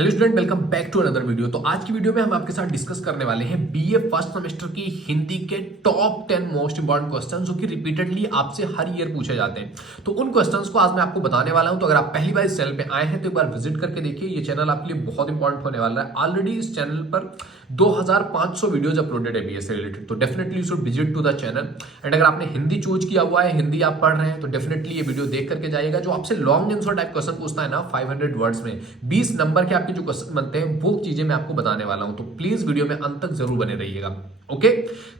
Hello student, welcome back to another video. तो आज की वीडियो में हम आपके साथ डिस्कस करने वाले हैं बीए फर्स्ट सेमेस्टर की हिंदी के टॉप 10 मोस्ट इंपॉर्टेंट क्वेश्चंस जो कि रिपीटेडली आपसे हर ईयर पूछे जाते हैं। तो उन क्वेश्चंस को आज मैं आपको बताने वाला हूं। तो अगर आप पहली बार इस चैनल पे आए हैं तो एक बार विजिट करके देखिए, ये चैनल आपके लिए बहुत इंपॉर्टेंट होने वाला है। ऑलरेडी इस चैनल पर 2500 वीडियोज अपलोडेड है बीए से रिलेटेड, तो definitely you should visit to the channel. And अगर आपने हिंदी चूज किया हुआ है, हिंदी आप पढ़ रहे हैं, तो डेफिनेटली ये वीडियो देख करके जाइएगा। जो आपसे लॉन्ग आंसर टाइप क्वेश्चन पूछता है ना 500 वर्ड्स में 20 नंबर के आपके जो क्वेश्चन बनते हैं, वो चीजें मैं आपको बताने वाला हूं। तो प्लीज वीडियो में अंत तक जरूर बने रहिएगा। ओके,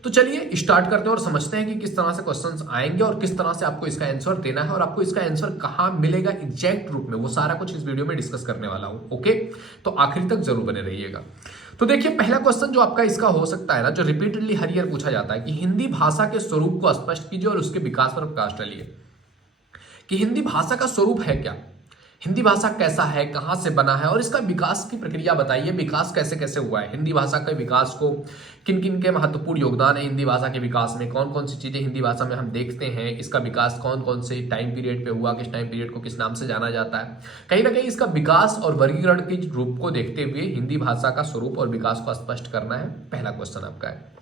तो चलिए स्टार्ट करते हैं और समझते हैं कि किस तरह से क्वेश्चंस आएंगे और किस तरह से आपको इसका आंसर देना है और आपको इसका आंसर कहां मिलेगा एग्जैक्ट रूप में, वो सारा कुछ इस वीडियो में डिस्कस करने वाला हूं। ओके, तो आखिर तक जरूर बने रहिएगा। तो देखिए, पहला क्वेश्चन जो आपका इसका हो सकता है ना, जो रिपीटेडली हर ईयर पूछा जाता है कि हिंदी भाषा के स्वरूप को स्पष्ट कीजिए और उसके विकास पर प्रकाश डालिए। कि हिंदी भाषा का स्वरूप है क्या, हिंदी भाषा कैसा है, कहां से बना है और इसका विकास की प्रक्रिया बताइए। विकास कैसे कैसे हुआ है, हिंदी भाषा के विकास को किन किन के महत्वपूर्ण योगदान है हिंदी भाषा के विकास में, कौन कौन सी चीजें हिंदी भाषा में हम देखते हैं, इसका विकास कौन कौन से टाइम पीरियड पे हुआ, किस टाइम पीरियड को किस नाम से जाना जाता है। कहीं ना कहीं इसका विकास और वर्गीकरण के रूप को देखते हुए हिंदी भाषा का स्वरूप और विकास को स्पष्ट करना है। पहला क्वेश्चन आपका है।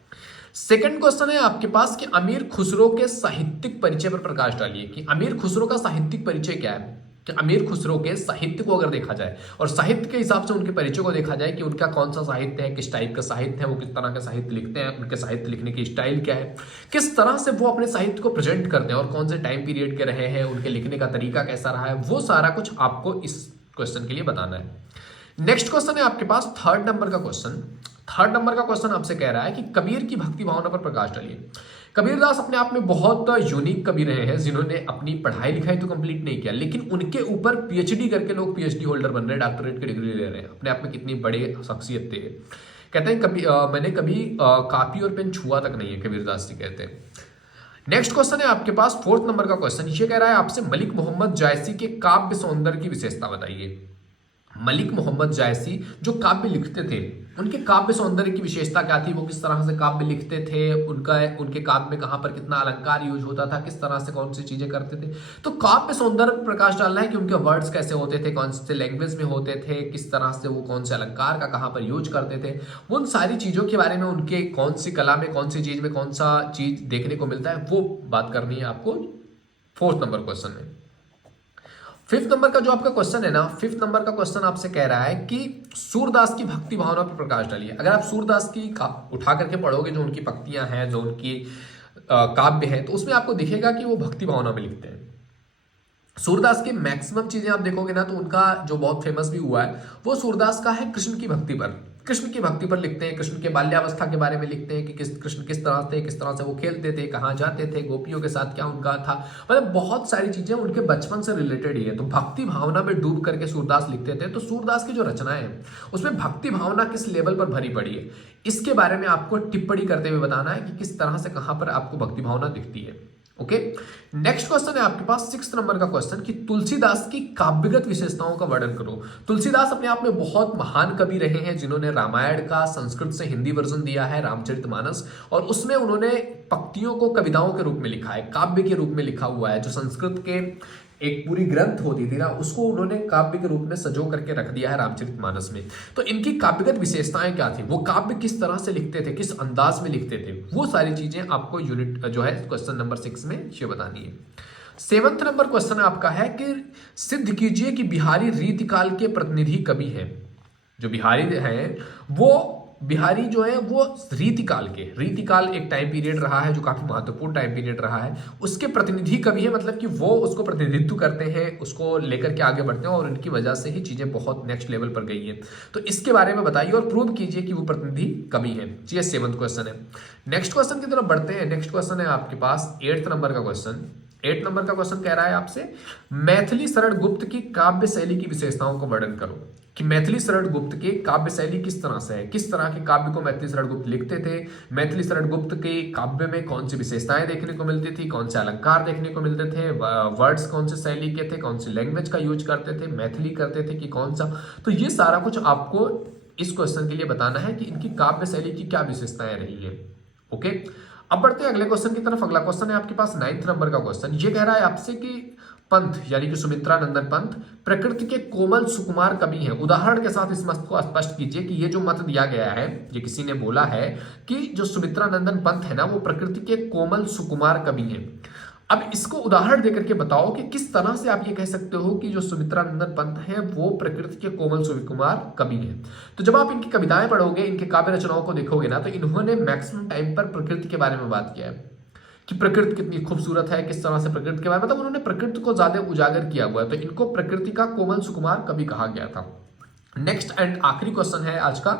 सेकंड क्वेश्चन है आपके पास कि अमीर खुसरो के साहित्यिक परिचय पर प्रकाश डालिए। कि अमीर खुसरो का साहित्यिक परिचय क्या है, कि अमीर खुसरो के साहित्य को अगर देखा जाए और साहित्य के हिसाब से उनके परिचय को देखा जाए कि उनका कौन सा साहित्य है, किस टाइप का साहित्य है, वो किस तरह का साहित्य लिखते हैं, उनके साहित्य लिखने की स्टाइल क्या है, किस तरह से वो अपने साहित्य को प्रेजेंट करते हैं और कौन से टाइम पीरियड के रहे हैं, उनके लिखने का तरीका कैसा रहा है, वो सारा कुछ आपको इस क्वेश्चन के लिए बताना है। नेक्स्ट क्वेश्चन है आपके पास थर्ड नंबर का क्वेश्चन। थर्ड नंबर का क्वेश्चन आपसे कह रहा है कि कबीर की भक्ति भावना पर प्रकाश डालिए। कबीरदास अपने आप में बहुत यूनिक कवि रहे हैं, जिन्होंने अपनी पढ़ाई लिखाई तो कंप्लीट नहीं किया, लेकिन उनके ऊपर पीएचडी करके लोग पीएचडी होल्डर बन रहे हैं, डॉक्टरेट की डिग्री ले रहे हैं। अपने आप में कितनी बड़े शख्सियत थे। कहते हैं कभी मैंने कभी कापी और पेन छुआ तक नहीं है, कबीरदास जी कहते हैं। नेक्स्ट क्वेश्चन है आपके पास फोर्थ नंबर का क्वेश्चन। ये कह रहा है आपसे मलिक मोहम्मद जायसी के काव्य सौंदर्य की विशेषता बताइए। मलिक मोहम्मद जायसी जो काव्य लिखते थे, उनके काव्य सौंदर्य की विशेषता क्या थी, वो किस तरह से काव्य लिखते थे, उनके काव्य में कहां पर कितना अलंकार यूज होता था, किस तरह से कौन सी चीजें करते थे। तो काव्य सौंदर्य पर प्रकाश डालना है कि उनके वर्ड्स कैसे होते थे, कौन से लैंग्वेज में होते थे, किस तरह से वो कौन से अलंकार का कहां पर यूज करते थे, उन सारी चीजों के बारे में, उनके कौन सी कला में, कौन सी चीज में कौन सा चीज देखने को मिलता है, वो बात करनी है आपको फोर्थ नंबर क्वेश्चन में। फिफ्थ नंबर का जो आपका क्वेश्चन है ना, फिफ्थ नंबर का क्वेश्चन आपसे कह रहा है कि सूरदास की भक्ति भावना पर प्रकाश डालिए। अगर आप सूरदास की उठा करके पढ़ोगे, जो उनकी पंक्तियां हैं, जो उनकी काव्य है, तो उसमें आपको दिखेगा कि वो भक्ति भावना में लिखते हैं। सूरदास की मैक्सिमम चीजें आप देखोगे ना, तो उनका जो बहुत फेमस भी हुआ है वो सूरदास का है कृष्ण की भक्ति पर। कृष्ण की भक्ति पर लिखते हैं, कृष्ण के बाल्यावस्था के बारे में लिखते हैं कि कृष्ण किस तरह थे, किस तरह से वो खेलते थे, कहाँ जाते थे, गोपियों के साथ क्या उनका था, मतलब बहुत सारी चीजें उनके बचपन से रिलेटेड ही है। तो भक्ति भावना में डूब करके सूरदास लिखते थे। तो सूरदास की जो रचनाएं हैं उसमें भक्ति भावना किस लेवल पर भरी पड़ी है, इसके बारे में आपको टिप्पणी करते हुए बताना है कि किस तरह से कहां पर आपको भक्ति भावना दिखती है। ओके, नेक्स्ट क्वेश्चन है आपके पास सिक्स्थ नंबर का क्वेश्चन कि तुलसीदास की काव्यगत विशेषताओं का वर्णन करो। तुलसीदास अपने आप में बहुत महान कवि रहे हैं, जिन्होंने रामायण का संस्कृत से हिंदी वर्जन दिया है, रामचरितमानस, और उसमें उन्होंने पंक्तियों को कविताओं के रूप में लिखा है, काव्य के रूप में लिखा हुआ है। जो संस्कृत के एक पूरी ग्रंथ होती थी ना, उसको उन्होंने काव्य के रूप में सजो करके रख दिया है रामचरितमानस में। तो इनकी काव्यगत विशेषताएं क्या थी, वो काव्य किस तरह से लिखते थे, किस अंदाज में लिखते थे, वो सारी चीजें आपको यूनिट जो है क्वेश्चन नंबर 6 में ये बतानी है। सेवंथ नंबर क्वेश्चन आपका है कि सिद्ध कीजिए कि बिहारी रीतिकाल के प्रतिनिधि कवि हैं। जो बिहारी हैं वो बिहारी जो है वो रीतिकाल एक टाइम पीरियड रहा है जो काफी महत्वपूर्ण टाइम पीरियड रहा है, उसके प्रतिनिधि कवि है, मतलब कि वो उसको प्रतिनिधित्व करते हैं, उसको लेकर के आगे बढ़ते हैं और उनकी वजह से ही चीजें बहुत नेक्स्ट लेवल पर गई हैं। तो इसके बारे में बताइए और प्रूव कीजिए कि वो प्रतिनिधि कवि है। ये सेवंथ क्वेश्चन है। नेक्स्ट क्वेश्चन की तरफ बढ़ते हैं। नेक्स्ट क्वेश्चन है आपके पास एट्थ नंबर का क्वेश्चन। 8 नंबर का क्वेश्चन कह रहा है आपसे मैथिली शरण गुप्त की काव्य शैली की विशेषताओं का वर्णन करो। कि मैथिली शरण गुप्त के काव्य शैली किस तरह से है, किस तरह के काव्य को मैथिली शरण गुप्त लिखते थे, मैथिली शरण गुप्त के काव्य में कौन सी विशेषताएं देखने को मिलती थी, कौन से अलंकार देखने को मिलते थे, वर्ड्स कौन से शैली के थे, कौन सी लैंग्वेज का यूज करते थे, मैथिली करते थे कि कौन सा। तो ये सारा कुछ आपको इस क्वेश्चन के लिए बताना है कि इनकी काव्य शैली की क्या विशेषताएं रही है। ओके, अब बढ़ते हैं अगले क्वेश्चन की तरफ। अगला क्वेश्चन है आपके पास 9th नंबर का क्वेश्चन। ये कह रहा है आपसे कि पंत यानी कि सुमित्रा नंदन पंत प्रकृति के कोमल सुकुमार कवि हैं। उदाहरण के साथ इस मत को स्पष्ट कीजिए कि ये जो मत दिया गया है, ये किसी ने बोला है कि जो सुमित्रा नंदन पंत है ना वो प्रकृति के कोमल सुकुमार कवि हैं। अब इसको उदाहरण देकर के बताओ कि किस तरह से आप ये कह सकते हो कि जो सुमित्रा नंदन पंत है वो प्रकृति के कोमल सुकुमार कवि हैं। तो जब आप इनकी कविताएं पढ़ोगे, इनके काव्य रचनाओं को देखोगे ना, तो इन्होंने मैक्सिमम टाइम पर प्रकृति के बारे में बात किया है कि प्रकृति कितनी खूबसूरत है, किस तरह से प्रकृति के बारे में, मतलब उन्होंने प्रकृति को ज्यादा उजागर किया हुआ है, तो इनको प्रकृति का कोमल सुकुमार कवि कहा गया था। नेक्स्ट एंड आखिरी क्वेश्चन है आज का,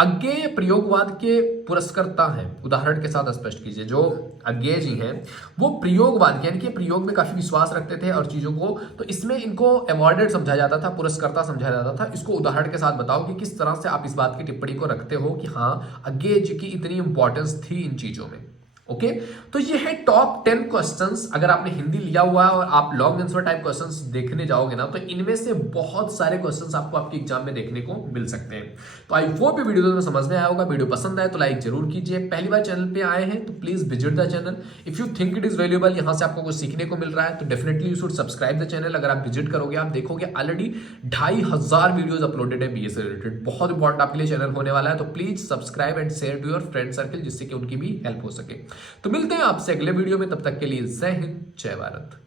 अज्ञेय प्रयोगवाद के पुरस्कर्ता हैं। उदाहरण के साथ स्पष्ट कीजिए। जो अज्ञेय जी हैं वो प्रयोगवाद यानी कि प्रयोग में काफी विश्वास रखते थे और चीजों को, तो इसमें इनको अवॉर्डेड समझा जाता था, पुरस्कर्ता समझा जाता था। इसको उदाहरण के साथ बताओ कि किस तरह से आप इस बात की टिप्पणी को रखते हो कि हाँ अज्ञेय जी की इतनी इंपॉर्टेंस थी इन चीजों में। ओके तो ये है टॉप 10 क्वेश्चंस। अगर आपने हिंदी लिया हुआ है और आप लॉन्ग आंसर टाइप क्वेश्चंस देखने जाओगे ना, तो इनमें से बहुत सारे क्वेश्चंस आपको आपके एग्जाम में देखने को मिल सकते हैं। तो आई होप ये वीडियो में समझ में आया होगा। वीडियो पसंद आए तो लाइक जरूर कीजिए। पहली बार चैनल पे आए हैं तो please visit the channel. If you think it is valuable, यहाँ से आपको कुछ सीखने को मिल रहा है तो definitely you should subscribe the channel. अगर आप विजिट करोगे आप देखोगे ऑलरेडी 2500 वीडियोज अपलोडेड है बीए से रिलेटेड। बहुत इंपॉर्टेंट आपके लिए चैनल होने वाला है, तो please subscribe and share to your friend circle जिससे कि उनकी भी हेल्प हो सके। तो मिलते हैं आपसे अगले वीडियो में, तब तक के लिए जय हिंद जय भारत।